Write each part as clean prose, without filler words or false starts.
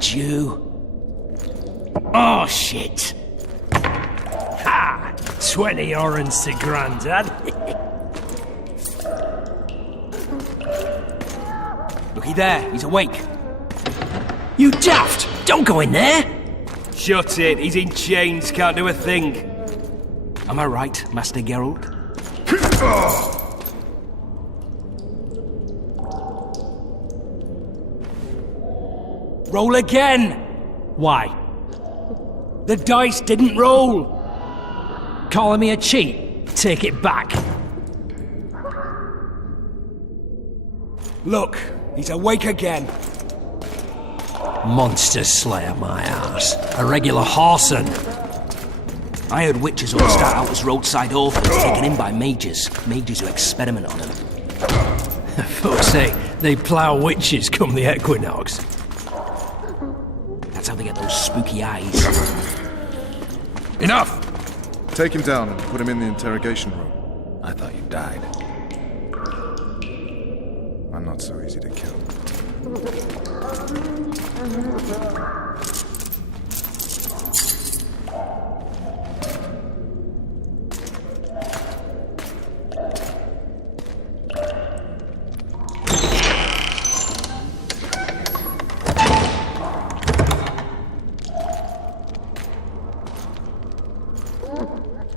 Jew. Oh, shit. Ha! 20 orange to Grandad. Looky there, he's awake. You daft! Don't go in there! Shut it, he's in chains, can't do a thing. Am I right, Master Geralt? Roll again! Why? The dice didn't roll! Calling me a cheat? Take it back. Look, he's awake again. Monster slayer, my ass. A regular whoreson. I heard witches all start out as roadside orphans taken in by mages. Mages who experiment on them. Fuck's sake, they plough witches come the equinox. That's how they get those spooky eyes. Enough! Take him down and put him in the interrogation room. I thought you died. I'm not so easy to kill.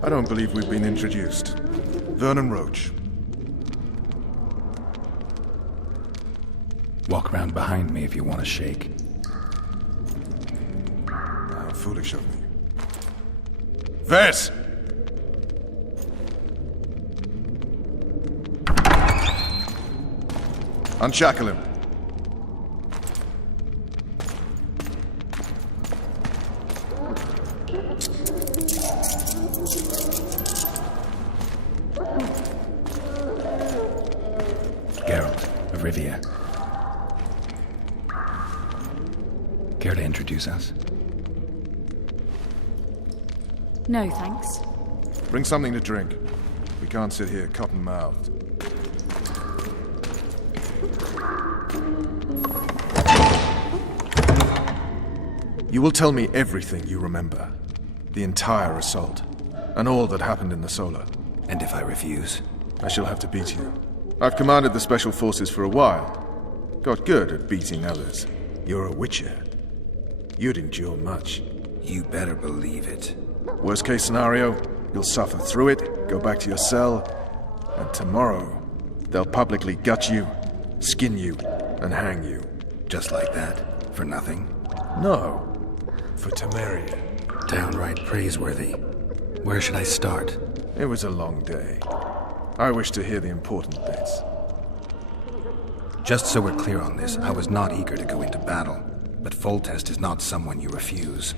I don't believe we've been introduced. Vernon Roach. Walk around behind me if you want to shake. How foolish of me. Vess! Unshackle him. Geralt of Rivia. Care to introduce us? No, thanks. Bring something to drink. We can't sit here cotton-mouthed. You will tell me everything you remember. The entire assault. And all that happened in the Solar. And if I refuse? I shall have to beat you. I've commanded the Special Forces for a while. Got good at beating others. You're a witcher. You'd endure much. You better believe it. Worst case scenario, you'll suffer through it, go back to your cell, and tomorrow, they'll publicly gut you, skin you, and hang you. Just like that? For nothing? No. For Temeria. Downright praiseworthy. Where should I start? It was a long day. I wish to hear the important bits. Just so we're clear on this, I was not eager to go into battle, but Foltest is not someone you refuse.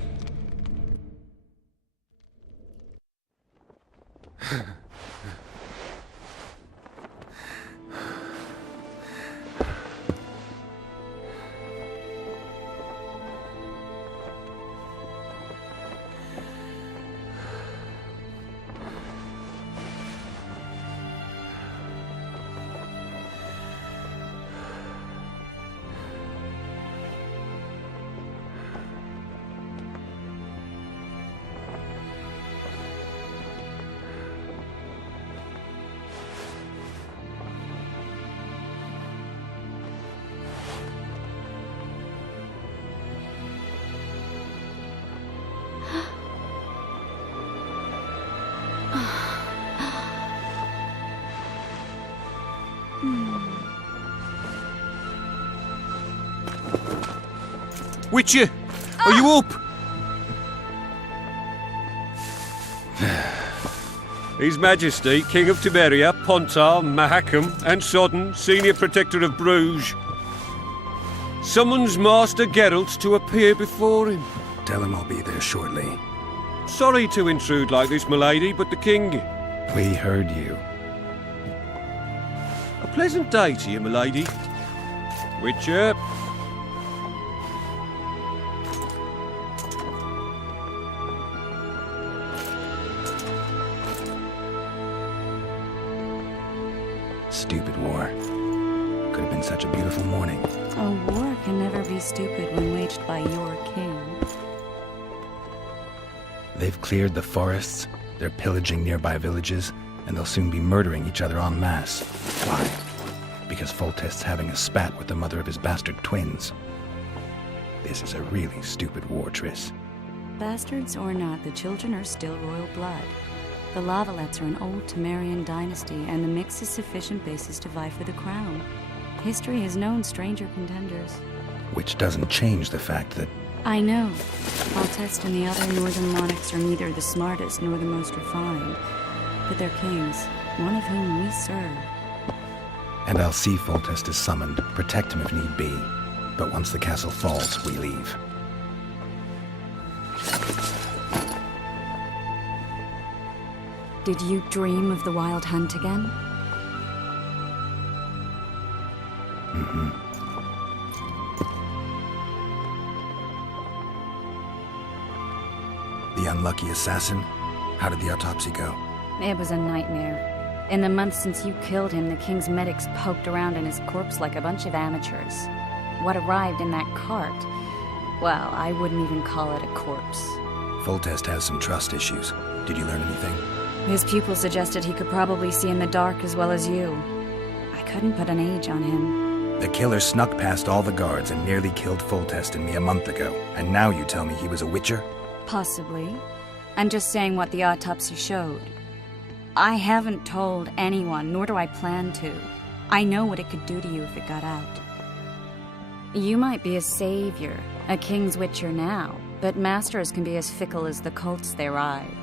Witcher, are you up? His Majesty, King of Temeria, Pontar, Mahakam, and Sodden, Senior Protector of Bruges, summons Master Geralt to appear before him. Tell him I'll be there shortly. Sorry to intrude like this, milady, but the King... We heard you. A pleasant day to you, milady. Witcher. Stupid war. Could have been such a beautiful morning. A war can never be stupid when waged by your king. They've cleared the forests, they're pillaging nearby villages, and they'll soon be murdering each other en masse. Why? Because Foltest's having a spat with the mother of his bastard twins. This is a really stupid war, Triss. Bastards or not, the children are still royal blood. The Lavalettes are an old Temerian dynasty, and the mix is sufficient basis to vie for the crown. History has known stranger contenders. Which doesn't change the fact that... I know. Foltest and the other northern monarchs are neither the smartest nor the most refined, but they're kings, one of whom we serve. And I'll see Foltest is summoned, protect him if need be. But once the castle falls, we leave. Did you dream of the wild hunt again? Mm-hmm. The unlucky assassin? How did the autopsy go? It was a nightmare. In the months since you killed him, the king's medics poked around in his corpse like a bunch of amateurs. What arrived in that cart? Well, I wouldn't even call it a corpse. Foltest has some trust issues. Did you learn anything? His pupil suggested he could probably see in the dark as well as you. I couldn't put an age on him. The killer snuck past all the guards and nearly killed Foltest and me a month ago. And now you tell me he was a witcher? Possibly. I'm just saying what the autopsy showed. I haven't told anyone, nor do I plan to. I know what it could do to you if it got out. You might be a savior, a king's witcher now, but masters can be as fickle as the cults they ride.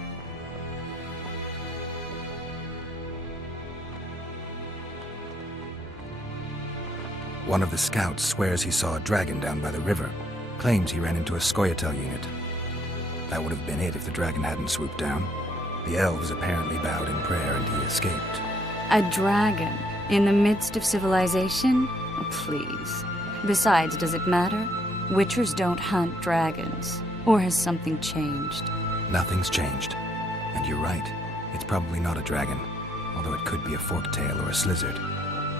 One of the scouts swears he saw a dragon down by the river. Claims he ran into a Scoia'tael unit. That would have been it if the dragon hadn't swooped down. The elves apparently bowed in prayer and he escaped. A dragon? In the midst of civilization? Please. Besides, does it matter? Witchers don't hunt dragons. Or has something changed? Nothing's changed. And you're right. It's probably not a dragon. Although it could be a forktail or a slizzard.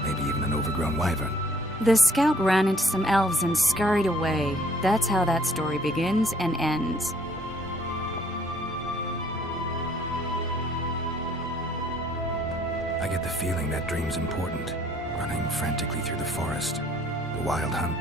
Maybe even an overgrown wyvern. The scout ran into some elves and scurried away. That's how that story begins and ends. I get the feeling that dream's important. Running frantically through the forest. The wild hunt.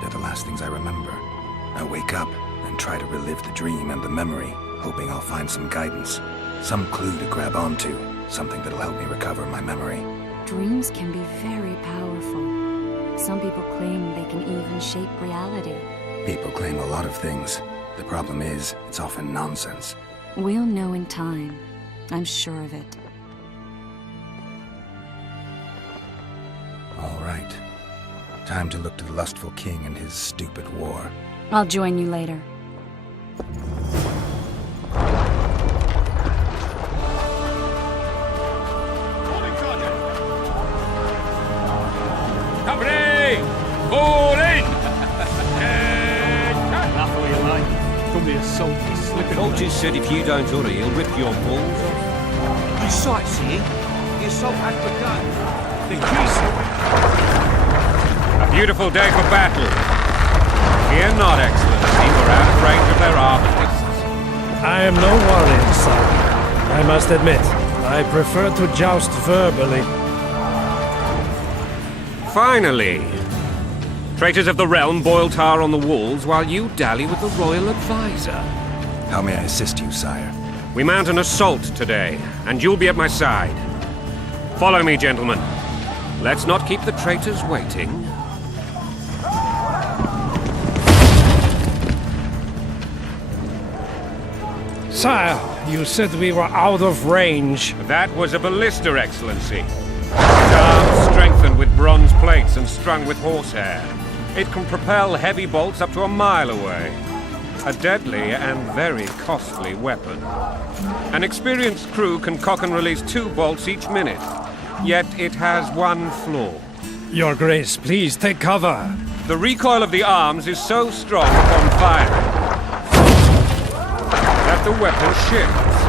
They're the last things I remember. I wake up and try to relive the dream and the memory, hoping I'll find some guidance. Some clue to grab onto. Something that'll help me recover my memory. Dreams can be very powerful. Some people claim they can even shape reality. People claim a lot of things. The problem is, it's often nonsense. We'll know in time. I'm sure of it. All right. Time to look to the lustful king and his stupid war. I'll join you later. Company! All in! Laugh all you like. From the assault is slipping Foltest said if you don't hurry, he'll rip your balls off. You sightseeing? The assault has begun. The geese... A beautiful day for battle. Fear not, Excellency, we're out of range of their arbalets. I am no warrior, sire. I must admit, I prefer to joust verbally. Finally! Traitors of the realm boil tar on the walls while you dally with the royal advisor. How may I assist you, sire? We mount an assault today, and you'll be at my side. Follow me, gentlemen. Let's not keep the traitors waiting. Sire, you said we were out of range. That was a ballista, Excellency. Its arms strengthened with bronze plates and strung with horsehair. It can propel heavy bolts up to a mile away. A deadly and very costly weapon. An experienced crew can cock and release 2 bolts each minute. Yet it has one flaw. Your Grace, please take cover. The recoil of the arms is so strong upon firing that the weapon shifts.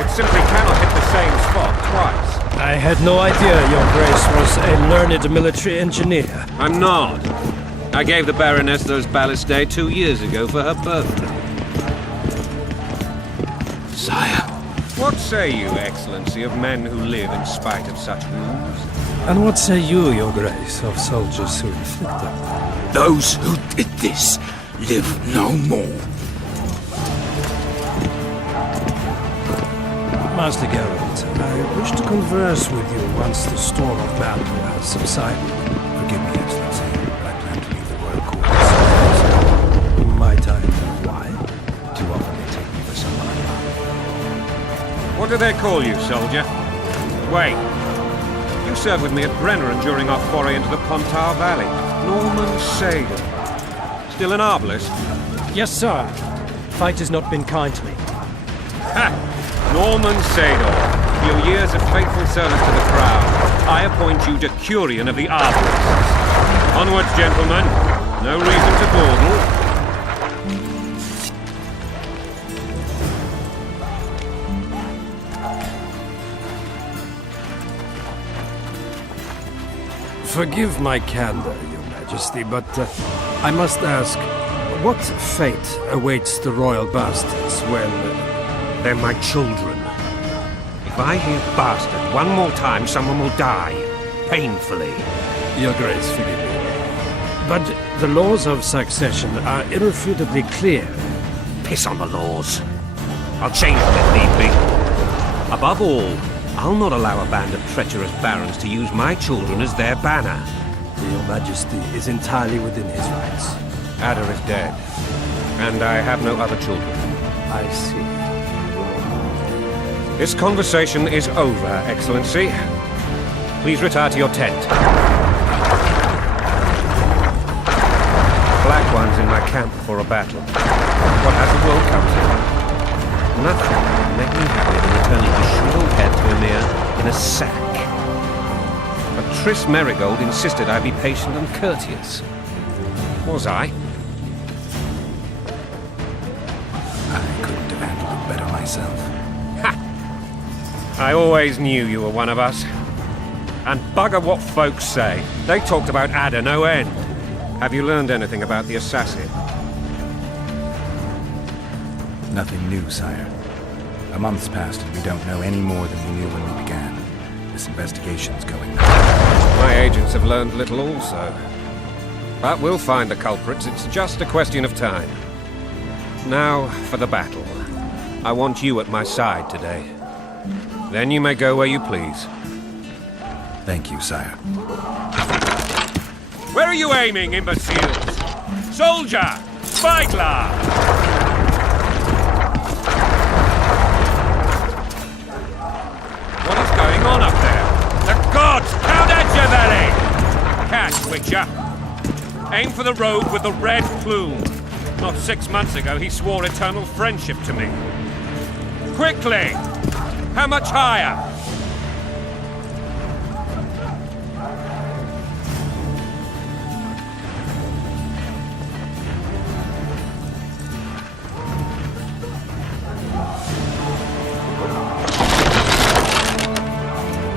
It simply cannot hit the same spot twice. I had no idea your grace was a learned military engineer. I'm not. I gave the Baroness those ballistae 2 years ago for her birthday. Sire. What say you, Excellency, of men who live in spite of such wounds? And what say you, your grace, of soldiers who inflict them? Those who did this live no more. Master Geralt, I wish to converse with you once the storm of battle has subsided. Forgive me, Excellency. I plan to leave the royal court. Might I know why? Too often they take me for someone I'm not. What do they call you, soldier? Wait. You served with me at Brenner during our foray into the Pontar Valley. Norman Sador. Still an arbalist? Yes, sir. Fight has not been kind to me. Ha! Norman Sador, for your years of faithful service to the crown, I appoint you Decurion of the Arbalists. Onwards, gentlemen. No reason to dawdle. Forgive my candor, your majesty, but I must ask, what fate awaits the royal bastards when... They're my children. If I hear bastard one more time, someone will die. Painfully. Your grace, forgive me. But the laws of succession are irrefutably clear. Piss on the laws. I'll change them if need be. Above all, I'll not allow a band of treacherous barons to use my children as their banner. Your majesty is entirely within his rights. Ada is dead, and I have no other children. I see. This conversation is over, Excellency. Please retire to your tent. Black ones in my camp for a battle. What has the world come to? Nothing would make me happier than returning the shriveled head to Emir in a sack. But Triss Merigold insisted I be patient and courteous. Was I? I couldn't have handled it better myself. Ha! I always knew you were one of us. And bugger what folks say. They talked about Ada no end. Have you learned anything about the assassin? Nothing new, sire. A month's passed and we don't know any more than we knew when we began. This investigation's going on. My agents have learned little also. But we'll find the culprits. It's just a question of time. Now for the battle. I want you at my side today. Then you may go where you please. Thank you, sire. Where are you aiming, imbeciles? Soldier! Spyglass! What is going on up there? The gods! Count at your belly! Catch, Witcher. Aim for the rogue with the red plume. Not 6 months ago, he swore eternal friendship to me. Quickly! How much higher?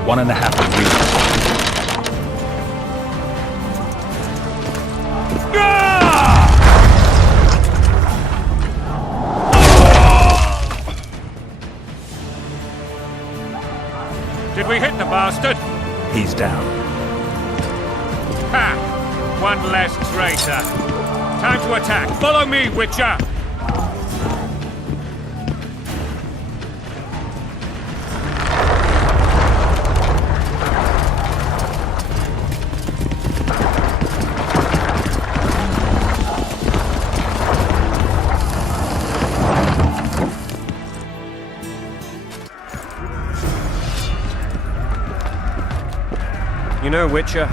One and a half degrees. Did we hit the bastard? He's down. Ha! One less traitor. Time to attack. Follow me, Witcher! You know, Witcher,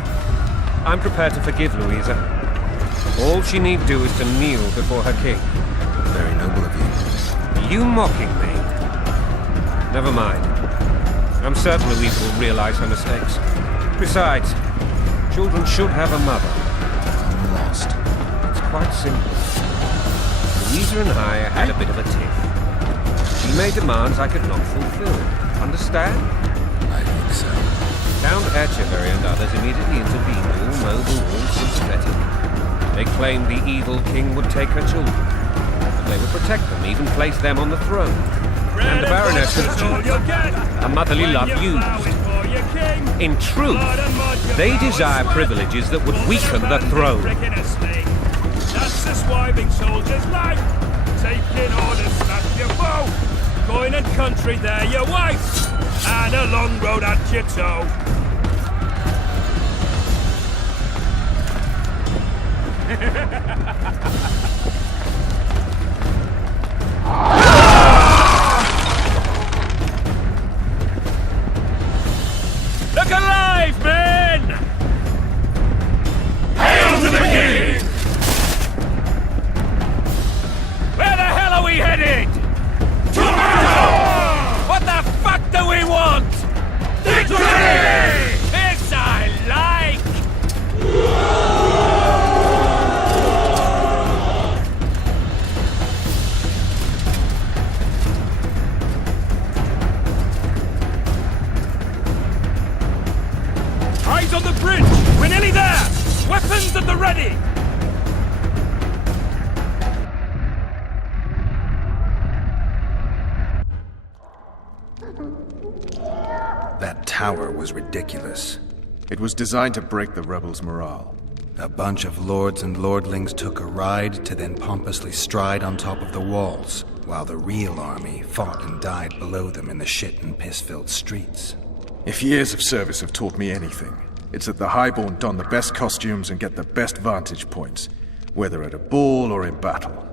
I'm prepared to forgive Louisa. All she need do is to kneel before her king. Very noble of you. Are you mocking me? Never mind. I'm certain Louisa will realize her mistakes. Besides, children should have a mother. I'm lost. It's quite simple. Louisa and I had a bit of a tiff. She made demands I could not fulfill. Understand? I think so. Echeverry and others immediately intervened, all noble, all sympathetic. They claimed the evil king would take her children, but they would protect them, even place them on the throne. And the Baroness was a motherly love used. In truth, they desire privileges that would weaken the throne. That's the swiving soldier's life. Taking orders, snap your bow. Going and country, there your wife. And a long road at your toe. Look alive, men! Hail to the king! Where the hell are we headed? What the fuck do we want? Victory! This I like! Eyes on the bridge! We're nearly there! Weapons at the ready! That tower was ridiculous. It was designed to break the rebels' morale. A bunch of lords and lordlings took a ride to then pompously stride on top of the walls, while the real army fought and died below them in the shit and piss-filled streets. If years of service have taught me anything, it's that the highborn don the best costumes and get the best vantage points, whether at a ball or in battle.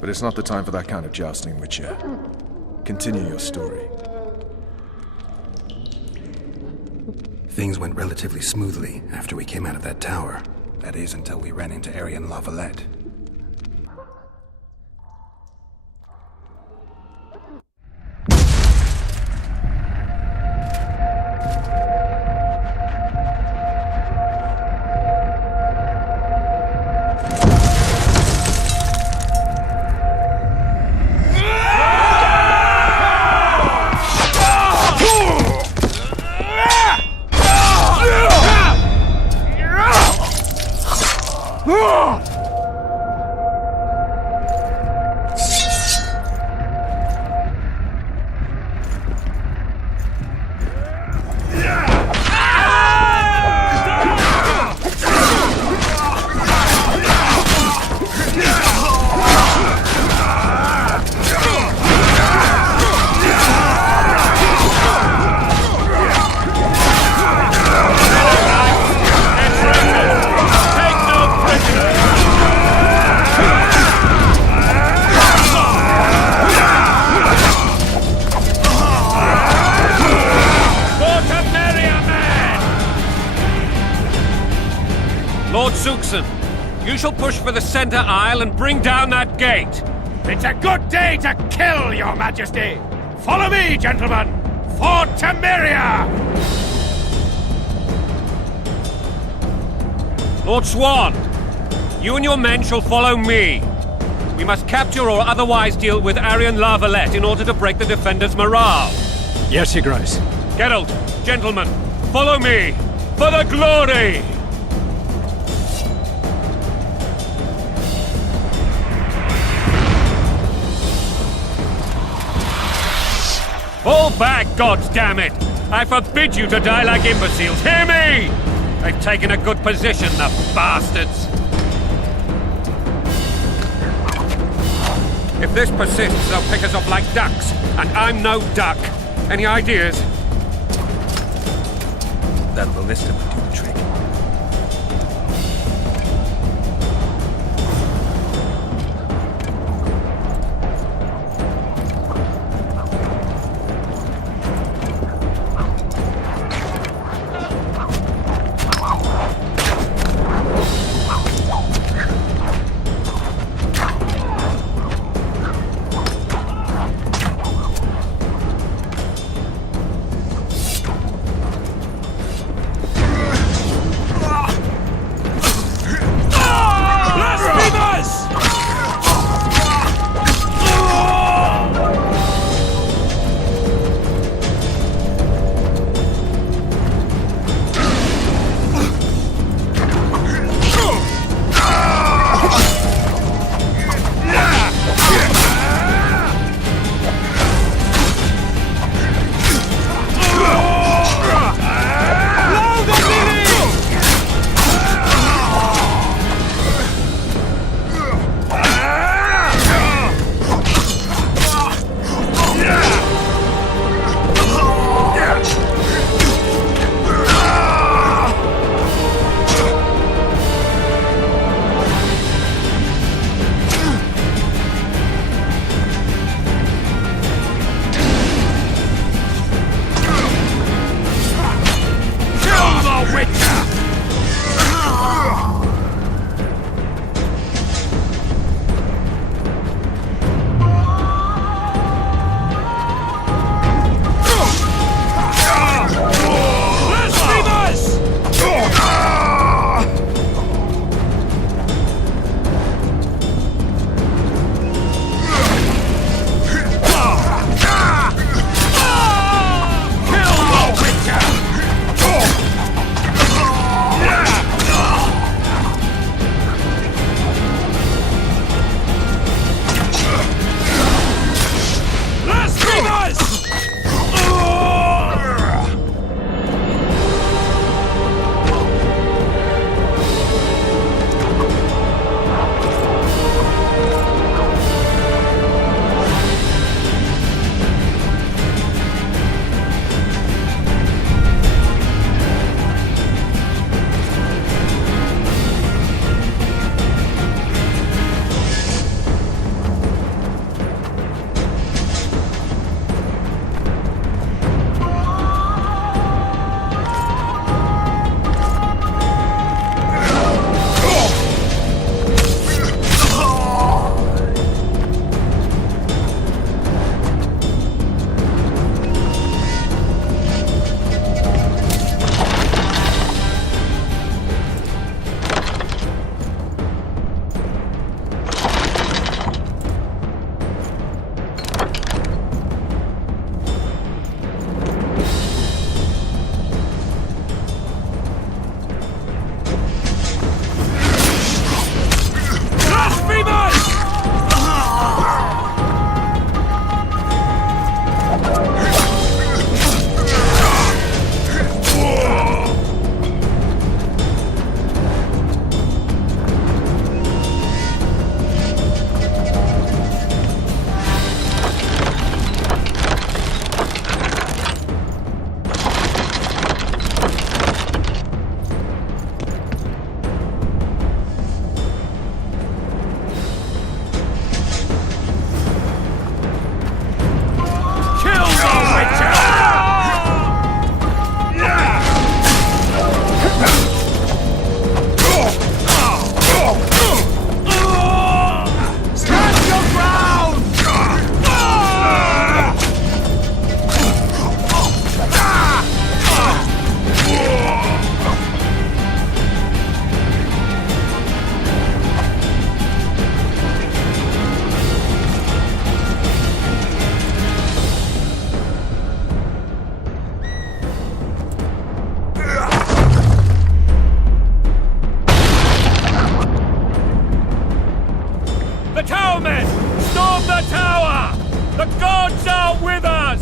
But it's not the time for that kind of jousting, Witcher. Continue your story. Things went relatively smoothly after we came out of that tower. That is, until we ran into Arian Lavalette. You shall push for the center aisle and bring down that gate. It's a good day to kill, your majesty! Follow me, gentlemen! For Temeria! Lord Swan, you and your men shall follow me. We must capture or otherwise deal with Arian Lavalette in order to break the defenders' morale. Yes, Your Grace. Geralt, gentlemen, follow me! For the glory! Fall back, goddammit! I forbid you to die like imbeciles. Hear me! They've taken a good position, the bastards! If this persists, they'll pick us off like ducks, and I'm no duck. Any ideas? That ballista would do the trick. not with us!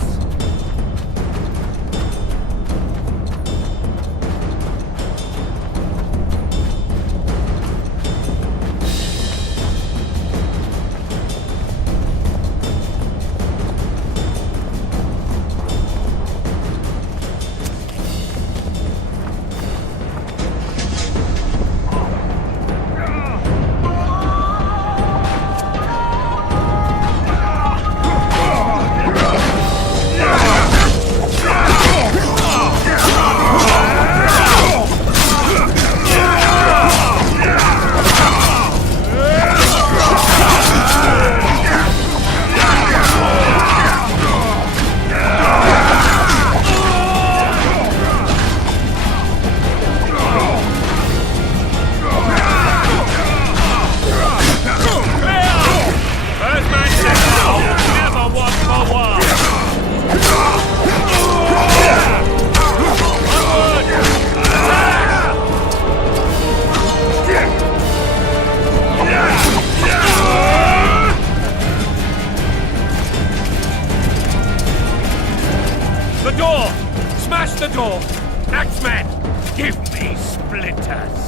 The door! Axeman! Give me splinters!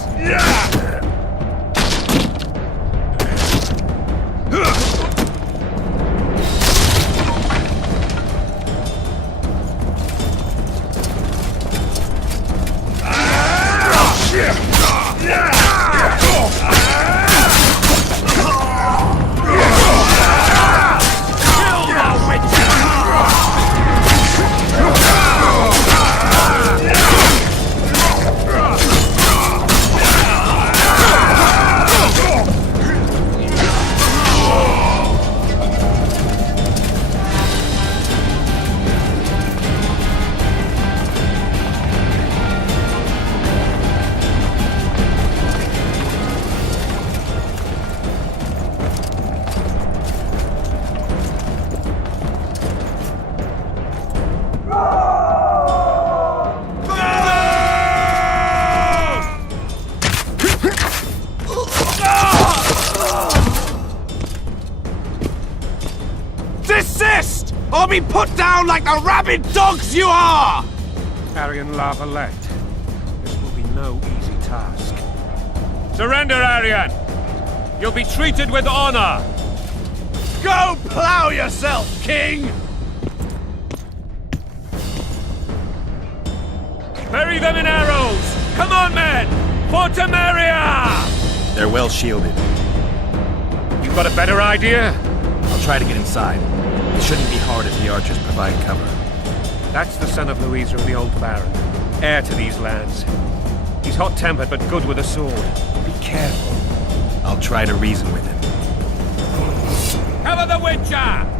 Desist! Or be put down like the rabid dogs you are! Arian Lavalette. This will be no easy task. Surrender, Arian! You'll be treated with honor! Go plow yourself, King! Bury them in arrows! Come on, men! For Temeria! They're well shielded. You've got a better idea? I'll try to get inside. It shouldn't be hard if the archers provide cover. That's the son of Louisa of the Old Baron, heir to these lands. He's hot-tempered but good with a sword. Be careful. I'll try to reason with him. Cover the Witcher!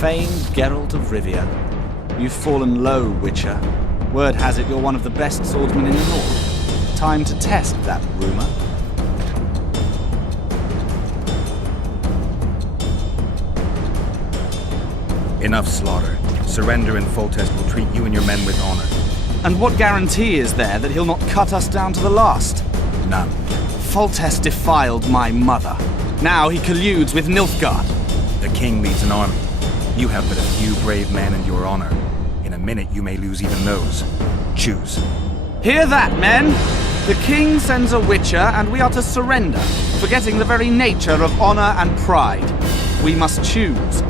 Famed Geralt of Rivia. You've fallen low, Witcher. Word has it you're one of the best swordsmen in the North. Time to test that rumor. Enough slaughter. Surrender and Foltest will treat you and your men with honor. And what guarantee is there that he'll not cut us down to the last? None. Foltest defiled my mother. Now he colludes with Nilfgaard. The king leads an army. You have but a few brave men and your honor. In a minute you may lose even those. Choose. Hear that, men? The king sends a witcher, and we are to surrender, forgetting the very nature of honor and pride. We must choose.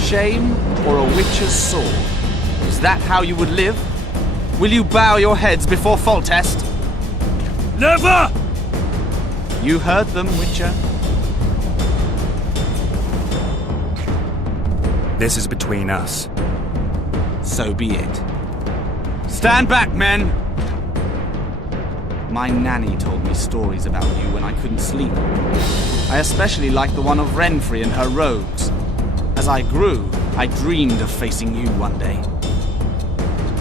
Shame or a witcher's sword. Is that how you would live? Will you bow your heads before Foltest? Never! You heard them, Witcher. This is between us. So be it. Stand back, men! My nanny told me stories about you when I couldn't sleep. I especially liked the one of Renfrey and her rogues. As I grew, I dreamed of facing you one day.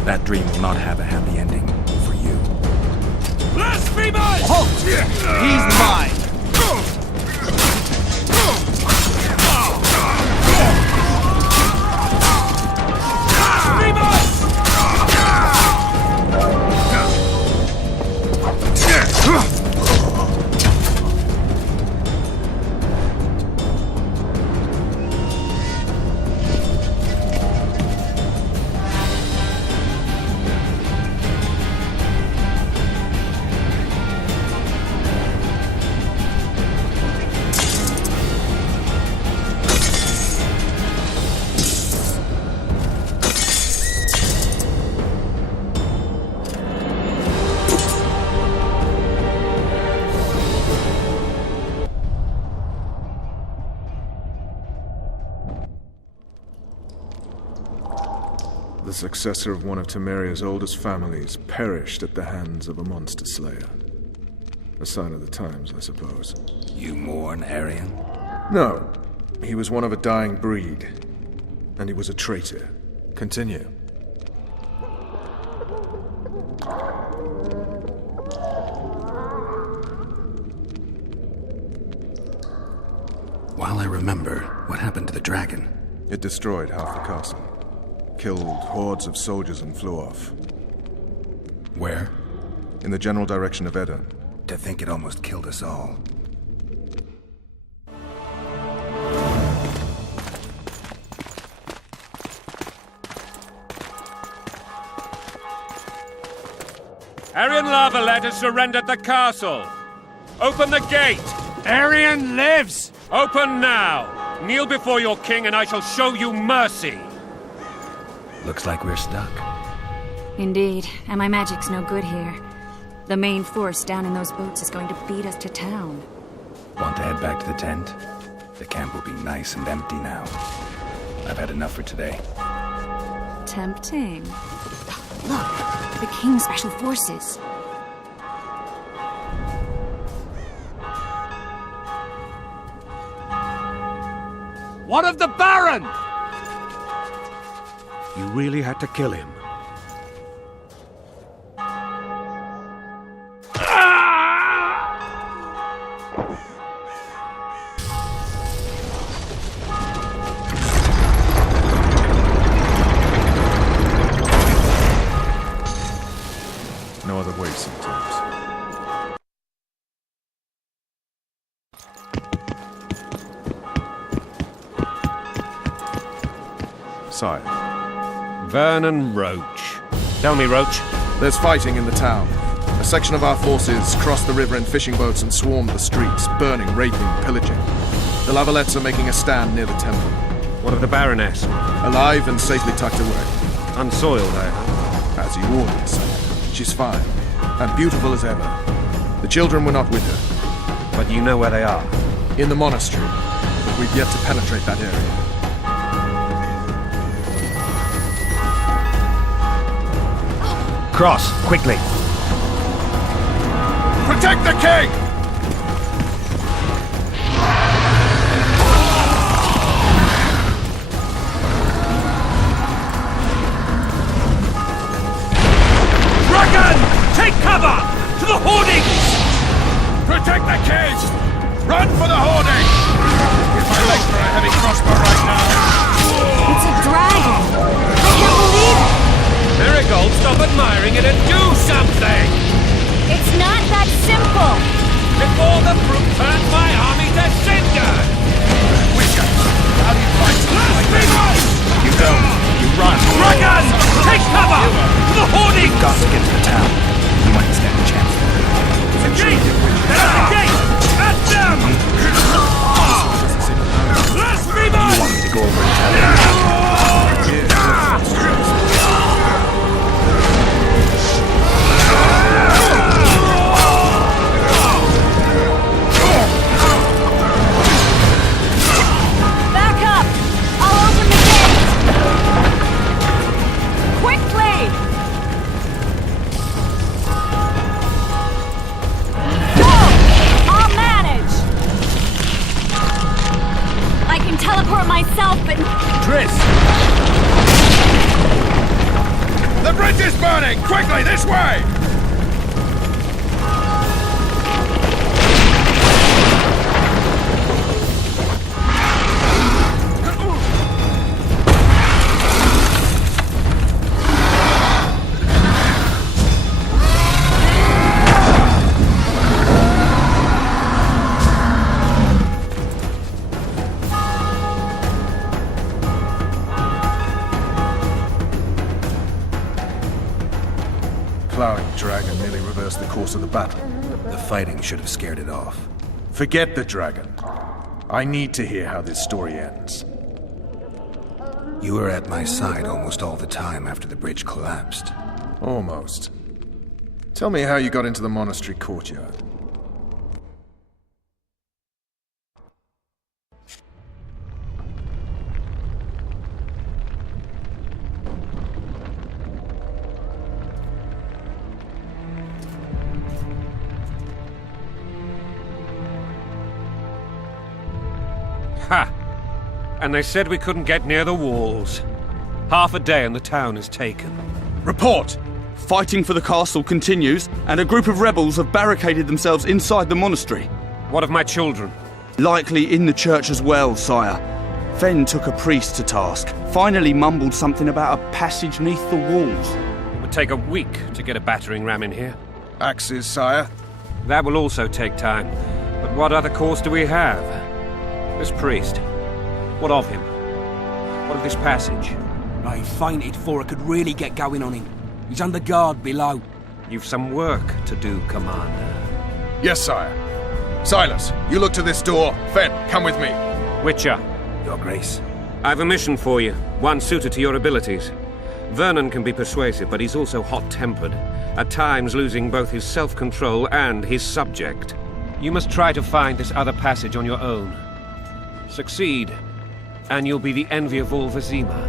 That dream will not have a happy ending for you. Blasphemers! Halt! He's mine! The successor of one of Temeria's oldest families perished at the hands of a monster slayer. A sign of the times, I suppose. You mourn, Arian? No. He was one of a dying breed. And he was a traitor. Continue. While I remember, what happened to the dragon? It destroyed half the castle. Killed hordes of soldiers and flew off. Where? In the general direction of Edda. To think it almost killed us all. Arian Lavalet has surrendered the castle. Open the gate. Arian lives! Open now. Kneel before your king and I shall show you mercy. Looks like we're stuck. Indeed, and my magic's no good here. The main force down in those boats is going to beat us to town. Want to head back to the tent? The camp will be nice and empty now. I've had enough for today. Tempting. Look, the King's Special Forces. What of the Baron? You really had to kill him. No other way sometimes. Sire. Vernon Roach. Tell me, Roach. There's fighting in the town. A section of our forces crossed the river in fishing boats and swarmed the streets, burning, raping, pillaging. The Lavalets are making a stand near the temple. What of the Baroness? Alive and safely tucked away. Unsoiled, I hope. As you ordered, sire. She's fine. And beautiful as ever. The children were not with her. But you know where they are. In the monastery. But we've yet to penetrate that area. Cross, quickly! Protect the king! Dragon! Take cover! To the hoardings! Protect the king! Run for the hoarding! Give my legs for a heavy crossbow right now! It's a dragon! I can't believe it! Marigold, stop admiring it and do something! It's not that simple! Before the brute turns my army to cinder! Witcher! How do you fight something like that? You don't. You run. Dragon! Take cover! the hoarding! We've got to get to the town. We might stand a chance there. The gate! There's the gate! At them! Bless me, man! You want me to go over and tell him? Back up! I'll open the gate! Quickly! Go! I'll manage! I can teleport myself, but... Triss! The bridge is burning! Quickly, this way! Plowing dragon nearly reversed the course of the battle. The fighting should have scared it off. Forget the dragon. I need to hear how this story ends. You were at my side almost all the time after the bridge collapsed. Almost. Tell me how you got into the monastery courtyard. Ha! And they said we couldn't get near the walls. Half a day and the town is taken. Report! Fighting for the castle continues, and a group of rebels have barricaded themselves inside the monastery. What of my children? Likely in the church as well, sire. Fen took a priest to task, finally mumbled something about a passage neath the walls. It would take a week to get a battering ram in here. Axes, sire? That will also take time. But what other course do we have? This priest. What of him? What of this passage? I fainted before I could really get going on him. He's under guard below. You've some work to do, Commander. Yes, sire. Silas, you look to this door. Fen, come with me. Witcher. Your Grace. I've a mission for you, one suited to your abilities. Vernon can be persuasive, but he's also hot-tempered, at times losing both his self-control and his subject. You must try to find this other passage on your own. Succeed, and you'll be the envy of all Vizima.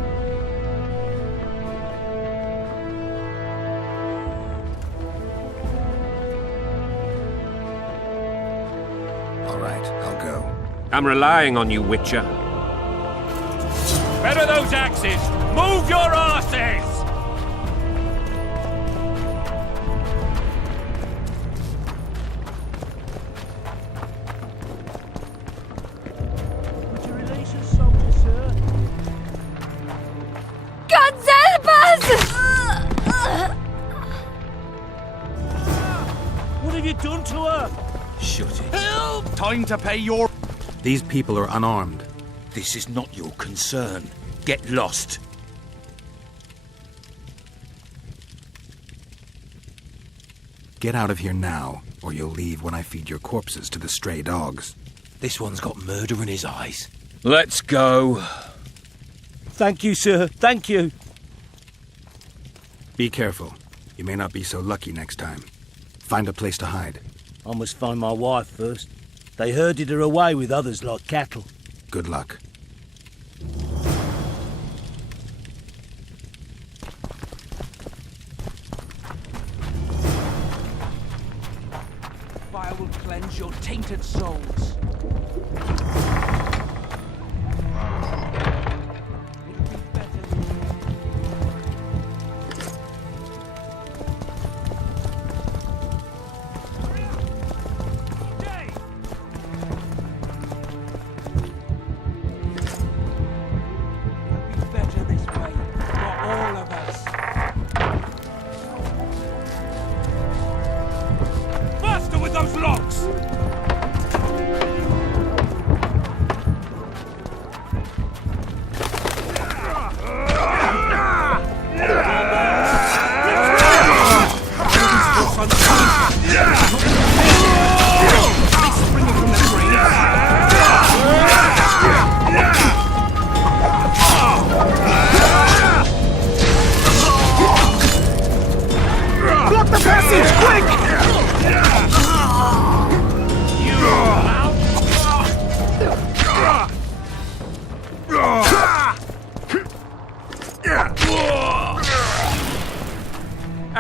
All right, I'll go. I'm relying on you, Witcher. Better those axes! Move your asses! God help us! What have you done to her? Shut it. Time to pay your... These people are unarmed. This is not your concern. Get lost. Get out of here now, or you'll leave when I feed your corpses to the stray dogs. This one's got murder in his eyes. Let's go. Thank you, sir. Thank you. Be careful. You may not be so lucky next time. Find a place to hide. I must find my wife first. They herded her away with others like cattle. Good luck. Fire will cleanse your tainted souls.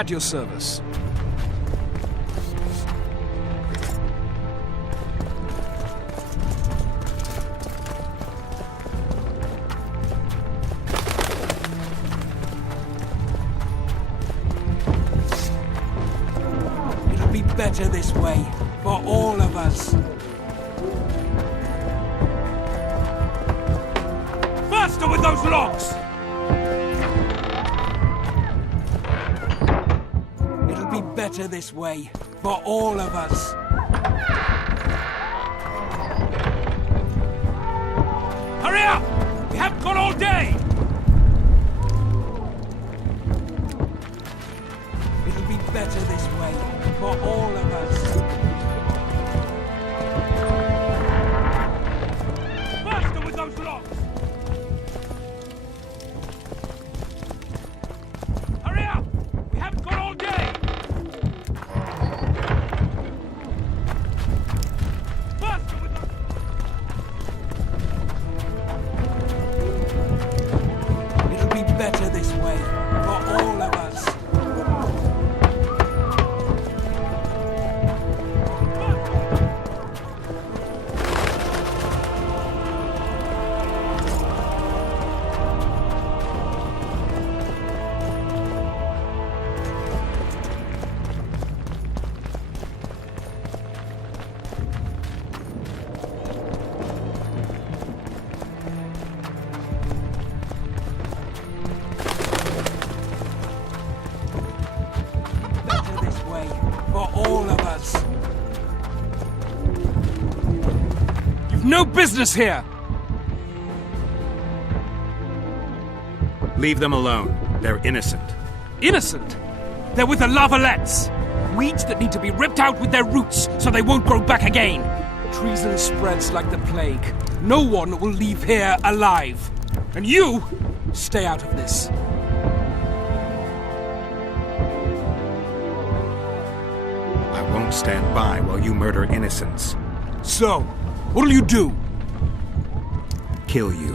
At your service. It'll be better this way, for all of us. Faster with those logs! It'll be better this way, for all of us. Hurry up! We haven't got all day! It'll be better this way, for all of us. Faster with those logs! Hurry up! We haven't got all day! Faster with those... It'll be better this way, for all of us. Better this way, for all of us. You've no business here! Leave them alone. They're innocent. Innocent! They're with the lavalettes! Weeds that need to be ripped out with their roots so they won't grow back again! Treason spreads like the plague. No one will leave here alive. And you, stay out of this. I won't stand by while you murder innocents. So, what'll you do? Kill you.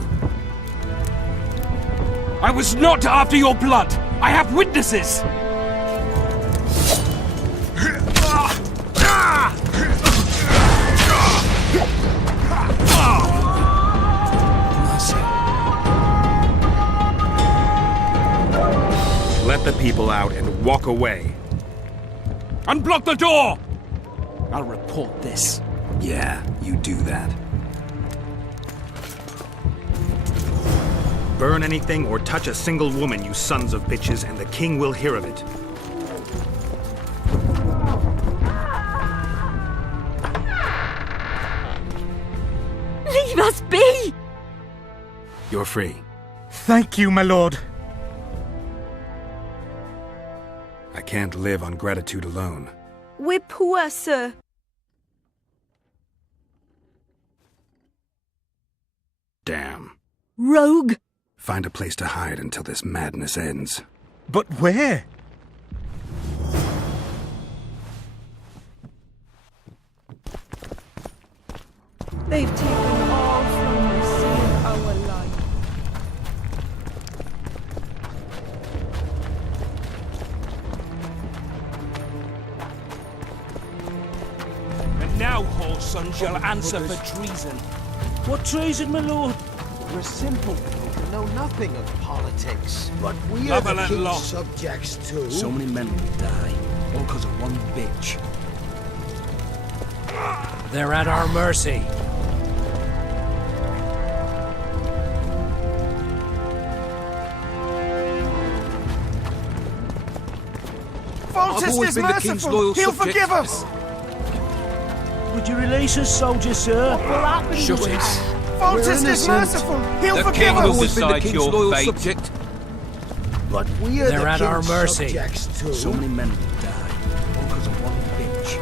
I was not after your blood! I have witnesses! Let the people out and walk away. Unblock the door! I'll report this. Yeah, you do that. Burn anything or touch a single woman, you sons of bitches, and the king will hear of it. Leave us be! You're free. Thank you, my lord. I can't live on gratitude alone. We're poor, sir. Damn. Rogue! Find a place to hide until this madness ends. But where? They've taken all from us, saved our life. And now, whoreson shall answer for treason. What treason, my lord? We're simple folk and know nothing of politics. But we Love are the and king's law. subjects too. So many men will die, all because of one bitch. They're at our mercy. Foltest is merciful. He'll forgive us. Would you release us, soldier, sir? Shut it. Foltest is merciful. He'll forgive us. Always been the king's loyal subject. But we are They're the at our king's mercy. subjects too. So many men will die, all because of one bitch.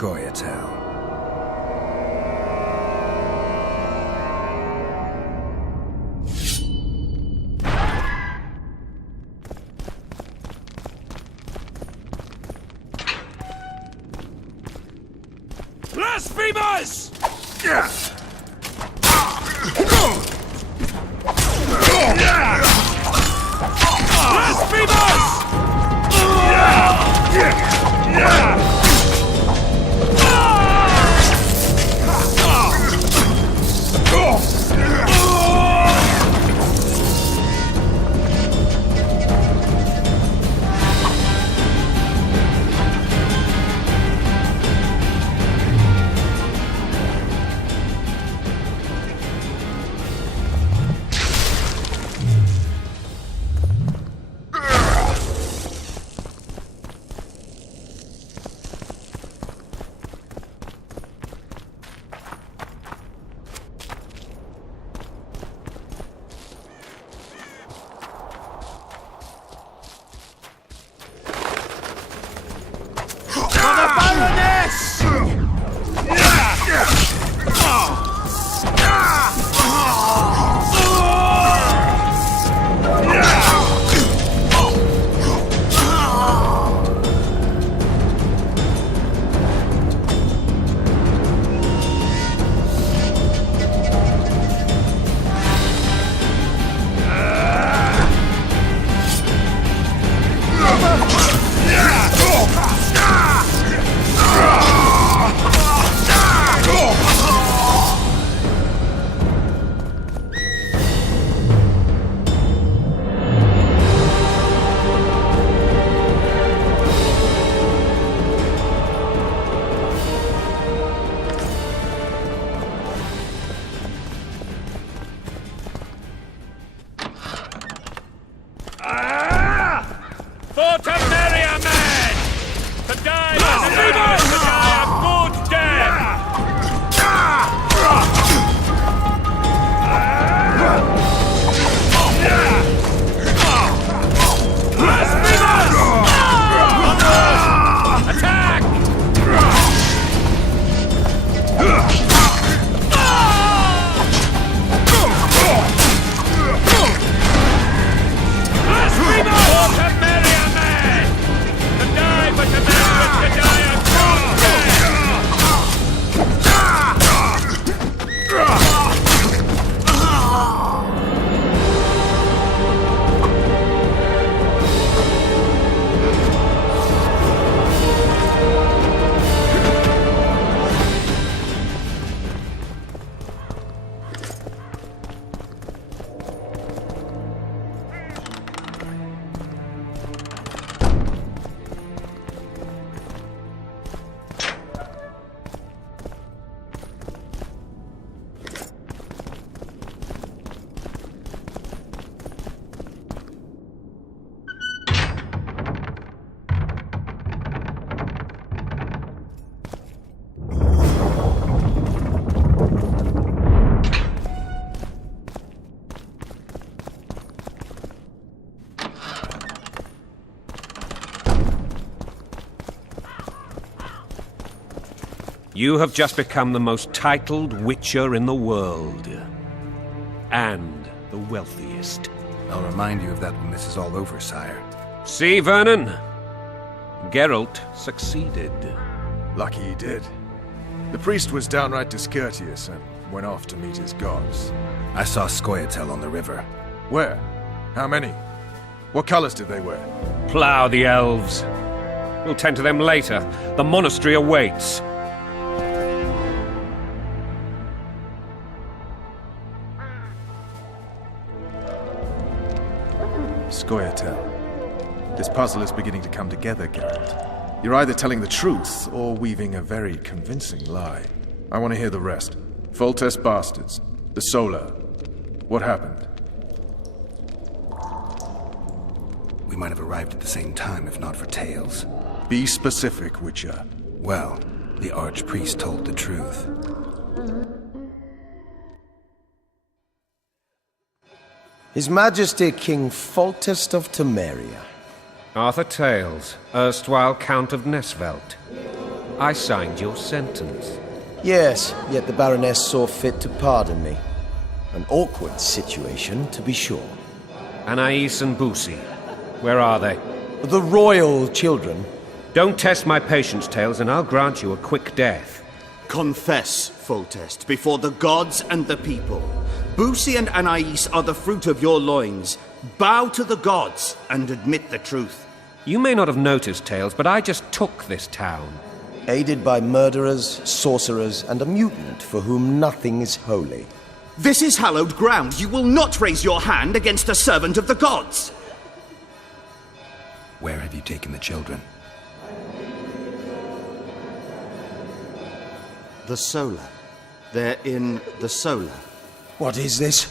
Scoia'tael. Blasphemers! Blasphemers! To die a good death! Attack! You have just become the most titled witcher in the world. And the wealthiest. I'll remind you of that when this is all over, sire. See, Vernon? Geralt succeeded. Lucky he did. The priest was downright discourteous and went off to meet his gods. I saw Scoia'tael on the river. Where? How many? What colors did they wear? Plough the elves. We'll tend to them later. The monastery awaits. Scoia'tael. This puzzle is beginning to come together, Geralt. You're either telling the truth or weaving a very convincing lie. I want to hear the rest. Foltest bastards. The Solar. What happened? We might have arrived at the same time if not for tales. Be specific, Witcher. Well, the Archpriest told the truth. His Majesty King Foltest of Temeria. Arthur Tales, erstwhile Count of Nesvelt. I signed your sentence. Yes, yet the Baroness saw fit to pardon me. An awkward situation, to be sure. Anais and Boussy, where are they? The royal children. Don't test my patience, Tales, and I'll grant you a quick death. Confess, Foltest, before the gods and the people. Boussy and Anais are the fruit of your loins. Bow to the gods and admit the truth. You may not have noticed, Tales, but I just took this town. Aided by murderers, sorcerers, and a mutant for whom nothing is holy. This is hallowed ground. You will not raise your hand against a servant of the gods. Where have you taken the children? The Solar. They're in the Solar. What is this?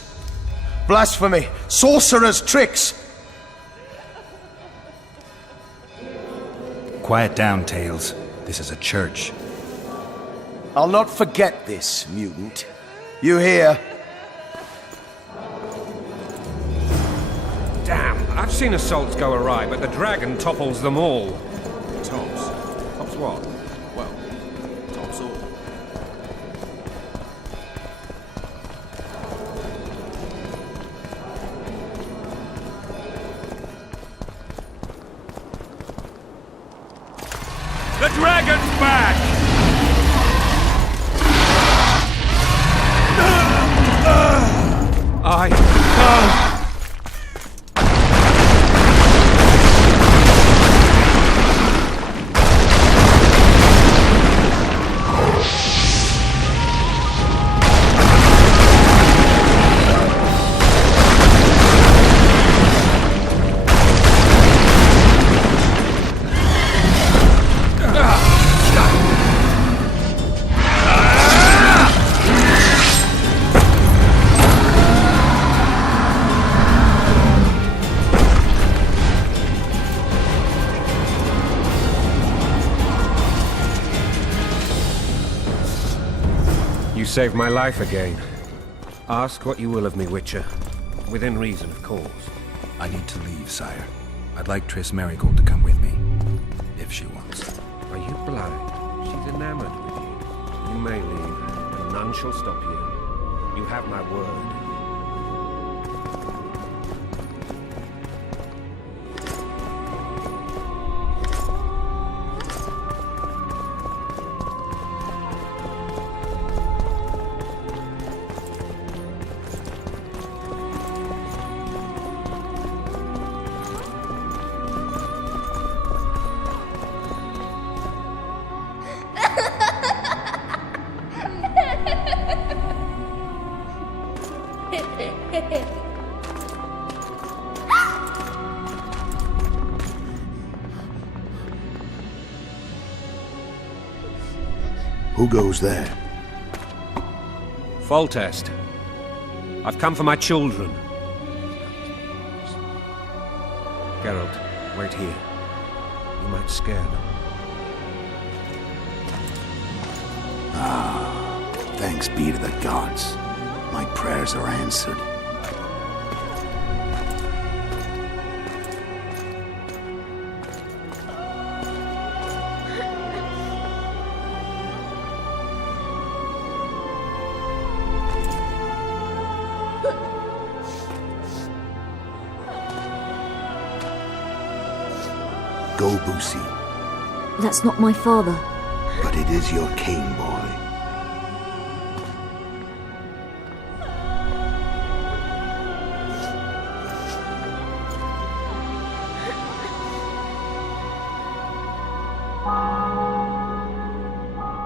Blasphemy! Sorcerer's tricks! Quiet down, Tales. This is a church. I'll not forget this, mutant. You hear? Damn, I've seen assaults go awry, but the dragon topples them all. Tops? Tops what? Well, tops all. The dragon's back! saved my life again. Ask what you will of me, Witcher. Within reason, of course. I need to leave, sire. I'd like Triss Merigold to come with me, if she wants. Are you blind? She's enamored with you. You may leave, and none shall stop you. You have my word. Who goes there? Foltest. I've come for my children. Geralt, wait here. You might scare them. Thanks be to the gods. My prayers are answered. Go, Boosie. That's not my father. But it is your king, boy.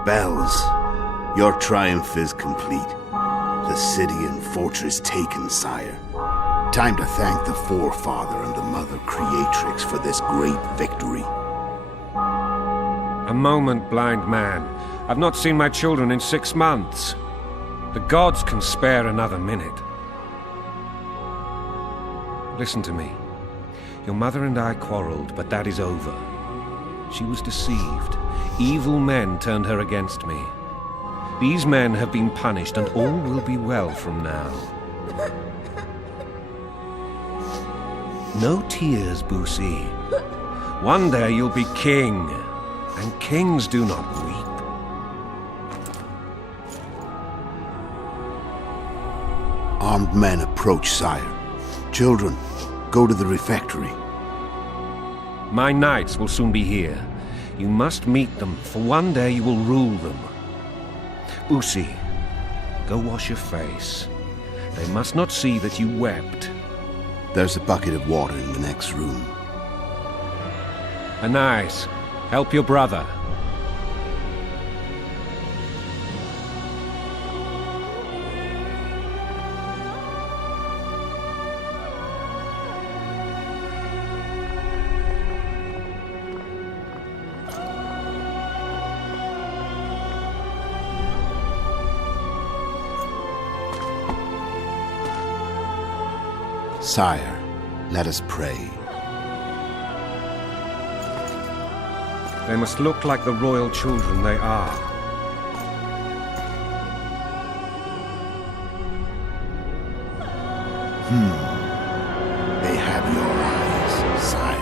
Bells, your triumph is complete. The city and fortress taken, sire. Time to thank the forefather and the mother creatrix for this great victory. A moment, blind man. I've not seen my children in 6 months. The gods can spare another minute. Listen to me. Your mother and I quarreled, but that is over. She was deceived. Evil men turned her against me. These men have been punished, and all will be well from now. No tears, Boosie. One day you'll be king, and kings do not weep. Armed men approach, sire. Children, go to the refectory. My knights will soon be here. You must meet them, for one day you will rule them. Boosie, go wash your face. They must not see that you wept. There's a bucket of water in the next room. Anais, help your brother. Sire, let us pray. They must look like the royal children they are. They have your eyes, sire.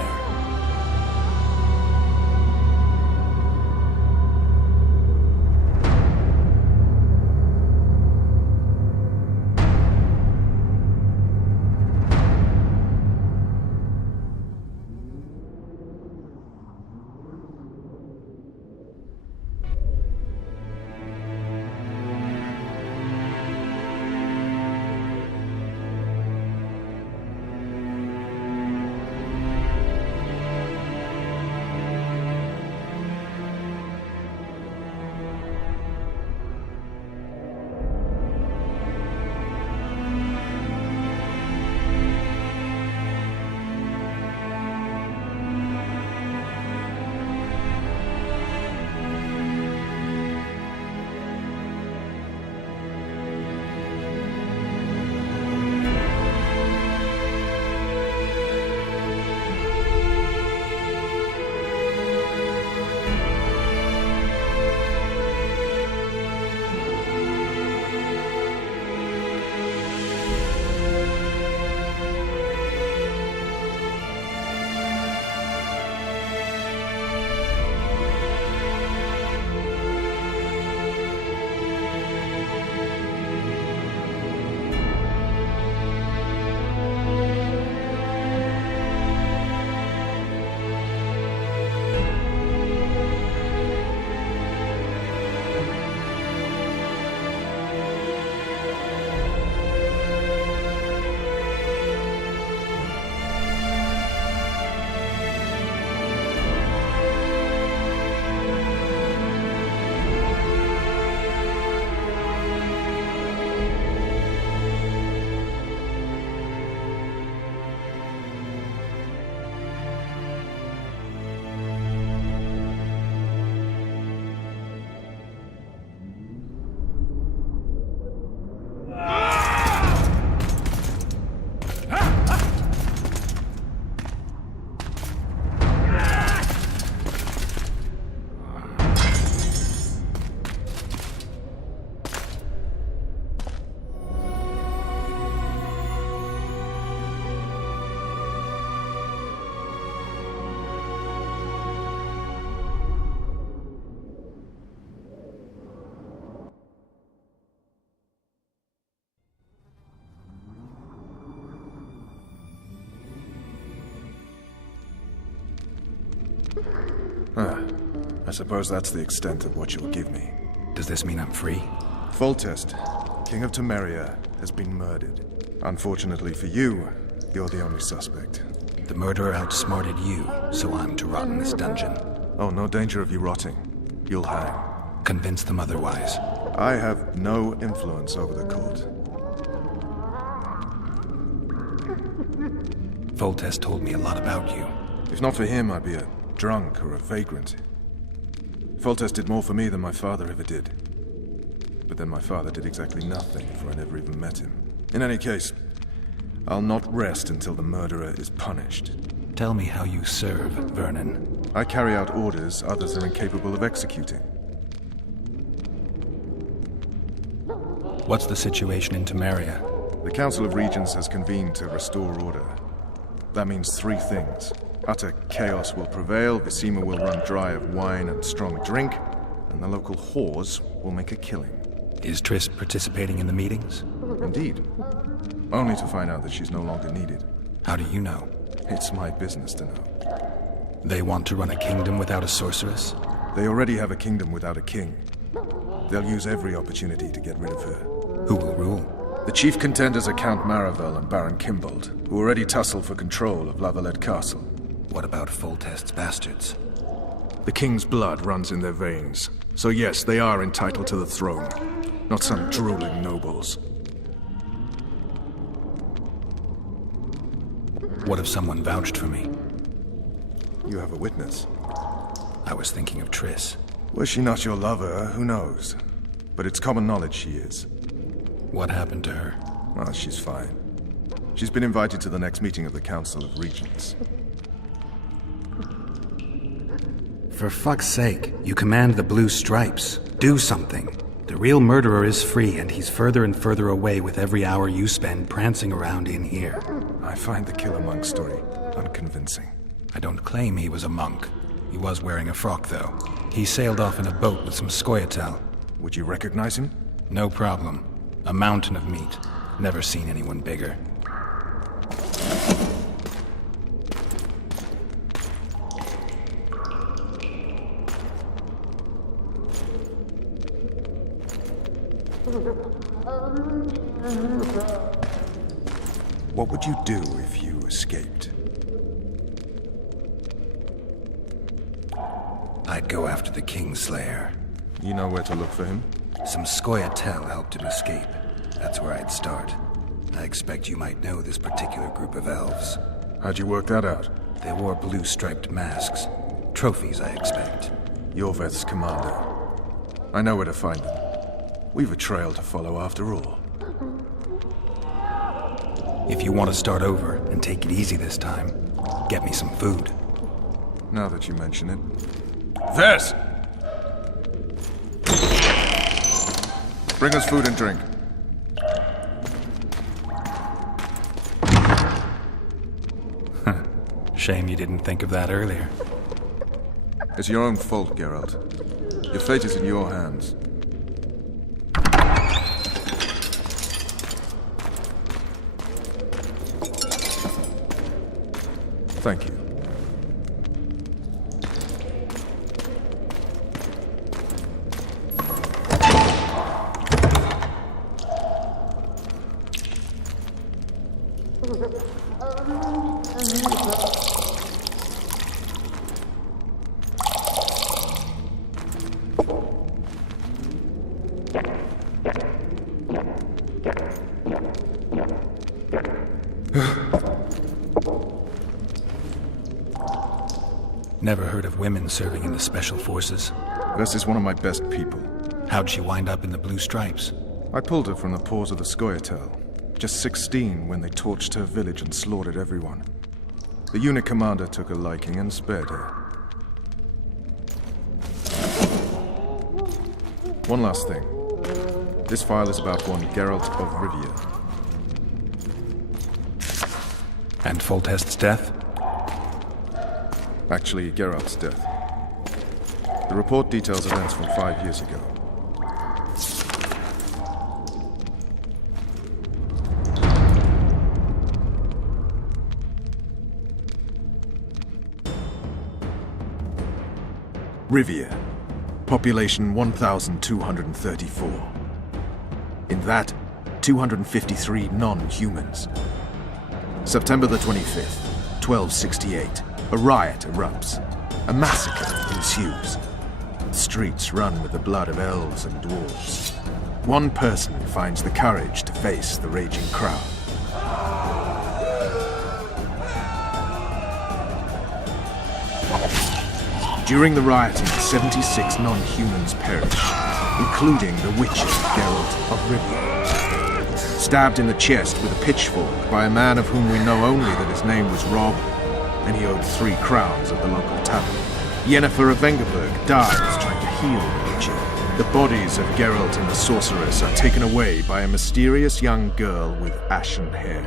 I suppose that's the extent of what you'll give me. Does this mean I'm free? Foltest, King of Temeria, has been murdered. Unfortunately for you, you're the only suspect. The murderer outsmarted you, so I'm to rot in this dungeon. Oh, no danger of you rotting. You'll hang. Convince them otherwise. I have no influence over the court. Foltest told me a lot about you. If not for him, I'd be a drunk or a vagrant. Foltest did more for me than my father ever did. But then my father did exactly nothing, for I never even met him. In any case, I'll not rest until the murderer is punished. Tell me how you serve, Vernon. I carry out orders others are incapable of executing. What's the situation in Temeria? The Council of Regents has convened to restore order. That means 3 things. Utter chaos will prevail, Visima will run dry of wine and strong drink, and the local whores will make a killing. Is Triss participating in the meetings? Indeed. Only to find out that she's no longer needed. How do you know? It's my business to know. They want to run a kingdom without a sorceress? They already have a kingdom without a king. They'll use every opportunity to get rid of her. Who will rule? The chief contenders are Count Maravel and Baron Kimbold, who already tussle for control of Lavalette Castle. What about Foltest's bastards? The king's blood runs in their veins. So yes, they are entitled to the throne. Not some drooling nobles. What if someone vouched for me? You have a witness. I was thinking of Triss. Was she not your lover? Who knows? But it's common knowledge she is. What happened to her? Oh, she's fine. She's been invited to the next meeting of the Council of Regents. For fuck's sake, you command the Blue Stripes. Do something. The real murderer is free, and he's further and further away with every hour you spend prancing around in here. I find the Killer Monk story unconvincing. I don't claim he was a monk. He was wearing a frock, though. He sailed off in a boat with some Scoia'tael. Would you recognize him? No problem. A mountain of meat. Never seen anyone bigger. What would you do if you escaped? I'd go after the Kingslayer. You know where to look for him? Some Scoia'tael helped him escape. That's where I'd start. I expect you might know this particular group of elves. How'd you work that out? They wore blue-striped masks. Trophies, I expect. Yorveth's commander. I know where to find them. We've a trail to follow after all. If you want to start over and take it easy this time, get me some food. Now that you mention it. Vess! Bring us food and drink. Shame you didn't think of that earlier. It's your own fault, Geralt. Your fate is in your hands. Thank you. Never heard of women serving in the Special Forces. Vess is one of my best people. How'd she wind up in the Blue Stripes? I pulled her from the paws of the Scoia'tael. Just 16 when they torched her village and slaughtered everyone. The unit commander took a liking and spared her. One last thing. This file is about one Geralt of Rivia. And Foltest's death? Actually, Geralt's death. The report details events from 5 years ago. Rivia. Population 1,234. In that, 253 non-humans. September the 25th, 1268. A riot erupts. A massacre ensues. The streets run with the blood of elves and dwarves. One person finds the courage to face the raging crowd. During the rioting, 76 non-humans perished, including the Witcher, Geralt of Rivia. Stabbed in the chest with a pitchfork by a man of whom we know only that his name was Rob, and he owed 3 crowns at the local tavern. Yennefer of Vengerberg dies trying to heal the Witcher. The bodies of Geralt and the sorceress are taken away by a mysterious young girl with ashen hair.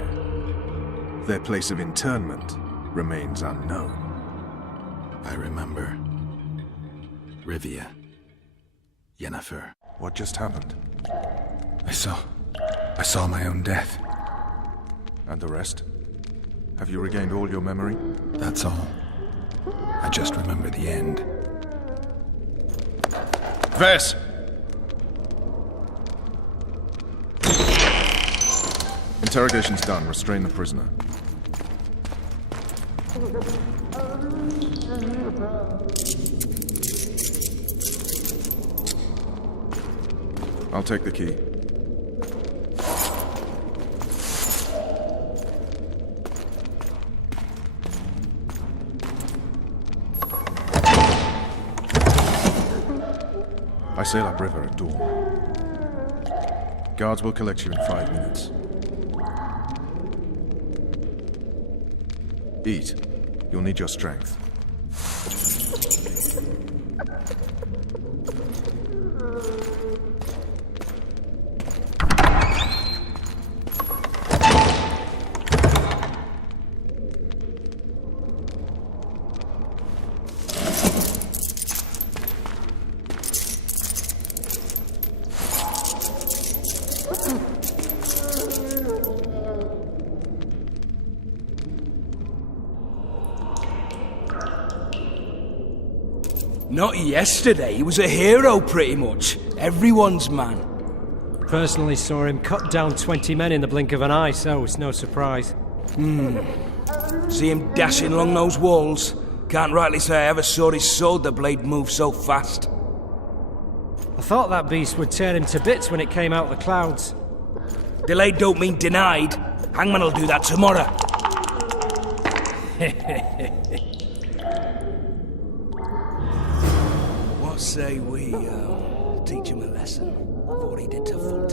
Their place of interment remains unknown. I remember. Rivia. Yennefer. What just happened? I saw my own death. And the rest? Have you regained all your memory? That's all. I just remember the end. Vess! Interrogation's done. Restrain the prisoner. I'll take the key. I sail upriver at dawn. Guards will collect you in 5 minutes. Eat. You'll need your strength. Not yesterday, he was a hero pretty much. Everyone's man. Personally saw him cut down 20 men in the blink of an eye, so it's no surprise. See him dashing along those walls? Can't rightly say I ever saw his sword the blade move so fast. I thought that beast would tear him to bits when it came out of the clouds. Delayed don't mean denied. Hangman will do that tomorrow. What say we teach him a lesson of what he did to Fulton?